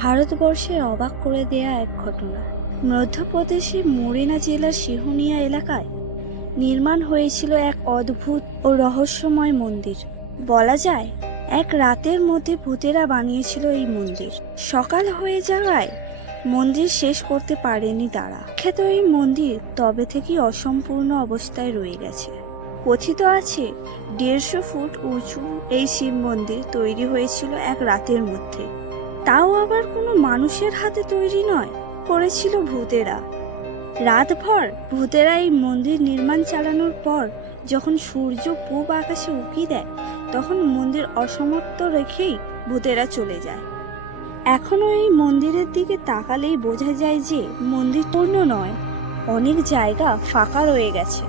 ভারতবর্ষের অবাক করে দেয়া এক ঘটনা। মধ্যপ্রদেশের মোরেনা জেলার সিহুনিয়া এলাকায় নির্মাণ হয়েছিল এক অদ্ভুত ও রহস্যময় মন্দির। বলা যায় এক রাতের মধ্যে ভূতেরা বানিয়েছিল এই মন্দির। সকাল হয়ে যাওয়ায় মন্দির শেষ করতে পারেনি তারা। খ্যাত এই মন্দির তবে থেকেই অসম্পূর্ণ অবস্থায় রয়ে গেছে। কথিত আছে 150 ফুট উঁচু এই শিব মন্দির তৈরি হয়েছিল এক রাতের মধ্যে। তাও আবার কোনো মানুষের হাতে তৈরি নয়, করেছিল ভূতেরা। রাতভর ভূতেরা এই মন্দির নির্মাণ চালানোর পর যখন সূর্য পূব আকাশে উঁকি দেয়, তখন মন্দির অসমাপ্ত রেখেই ভূতেরা চলে যায়। এখনো এই মন্দিরের দিকে তাকালেই বোঝা যায় যে মন্দির পূর্ণ নয়, অনেক জায়গা ফাঁকা রয়ে গেছে।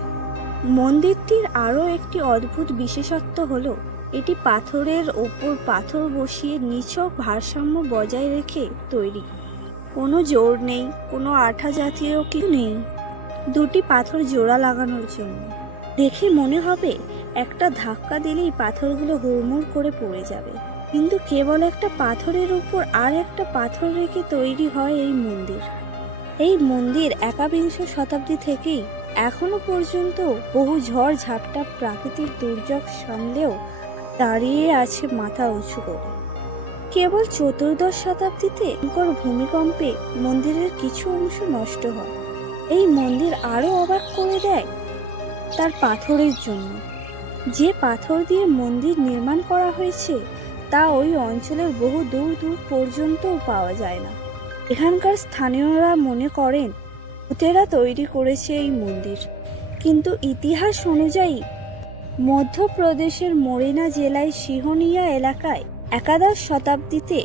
মন্দিরটির আরও একটি অদ্ভুত বিশেষত্ব হলো এটি পাথরের ওপর পাথর বসিয়ে নিছক ভারসাম্য বজায় রেখে তৈরি। কোনো জোর নেই, কোনো আঠা জাতীয় কিছু নেই, দুটি পাথর জোড়া লাগানোর জন্য। দেখে মনে হবে একটা ধাক্কা দিলেই পাথরগুলো হুড়মুড় করে পড়ে যাবে, কিন্তু কেবল একটা পাথরের উপর আর একটা পাথর রেখে তৈরি হয় এই মন্দির। এই মন্দির 21 শতাব্দী থেকেই এখনো পর্যন্ত বহু ঝড় ঝাপটা প্রাকৃতিক দুর্যোগ সামলেও দাঁড়িয়ে আছে মাথা উঁচু করে। কেবল 14 শতাব্দীতে ভূমিকম্পে মন্দিরের কিছু অংশ নষ্ট হয়। এই মন্দির আরো অবাক করে দেয় তার পাথরের জন্য। যে পাথর দিয়ে মন্দির নির্মাণ করা হয়েছে তা ওই অঞ্চলের বহু দূর দূর পর্যন্তও পাওয়া যায় না। এখানকার স্থানীয়রা মনে করেন ভূতেরা তৈরি করেছে এই মন্দির, কিন্তু ইতিহাস অনুযায়ী মধ্যপ্রদেশের মোরেনা জেলায় সিহুনিয়া এলাকায় 11 শতাব্দীতে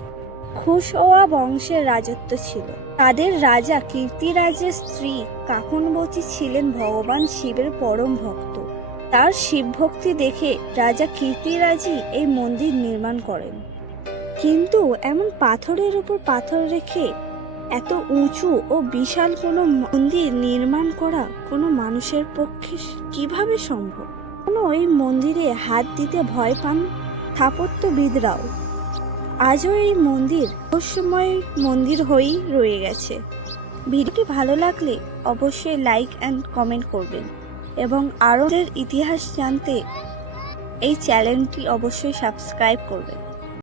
খুশওয়া বংশের রাজত্ব ছিল। তাদের রাজা কীর্তিরাজের স্ত্রী কাকনবতী ছিলেন ভগবান শিবের পরম ভক্ত। তার শিব ভক্তি দেখে রাজা কীর্তিরাজই এই মন্দির নির্মাণ করেন। কিন্তু এমন পাথরের উপর পাথর রেখে এত উঁচু ও বিশাল কোনো মন্দির নির্মাণ করা কোনো মানুষের পক্ষে কিভাবে সম্ভব? এই মন্দিরে হাত দিতে ভয় পান স্থাপত্যবিদরাও। আজও এই মন্দির রহস্যময় মন্দির হয়েই রয়ে গেছে। ভিডিওটি ভালো লাগলে অবশ্যই লাইক অ্যান্ড কমেন্ট করবেন এবং আরও ইতিহাস জানতে এই চ্যানেলটি অবশ্যই সাবস্ক্রাইব করবেন।